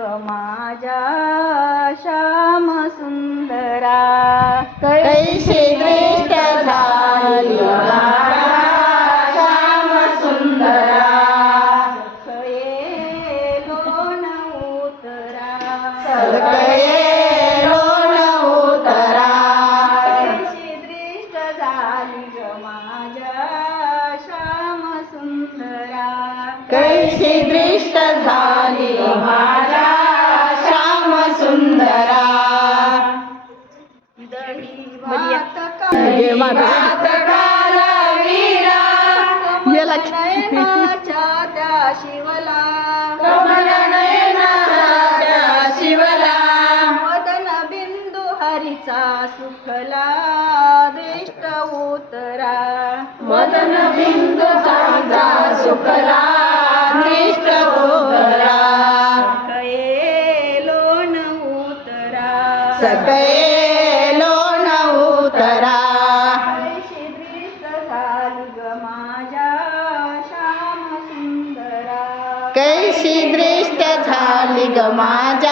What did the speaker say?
ग माझ्या श्याम सुंदरा कैशी दृष्ट झाली माझ्या श्याम सुंदरा सखये लोण उतरा सखये लोण उतरा कैशी दृष्ट झाली ग माझ्या श्याम सुंदरा कैशी दृष्ट झाली माझ्या श्याम सुंदरा दही भात भात कालवीरा नयनाच्या त्या शिवला कमल नयनाच्या शिवला मदन बिंदू हरीचा सुखला दृष्ट उतरा मदन बिंदू साचा सुखला दृष्ट उतरा सखये लोण उतरा सखये लोण उतरा कैशी दृष्ट झाली ग माझ्या श्याम सुंदरा कैशी दृष्ट झाली ग माझ्या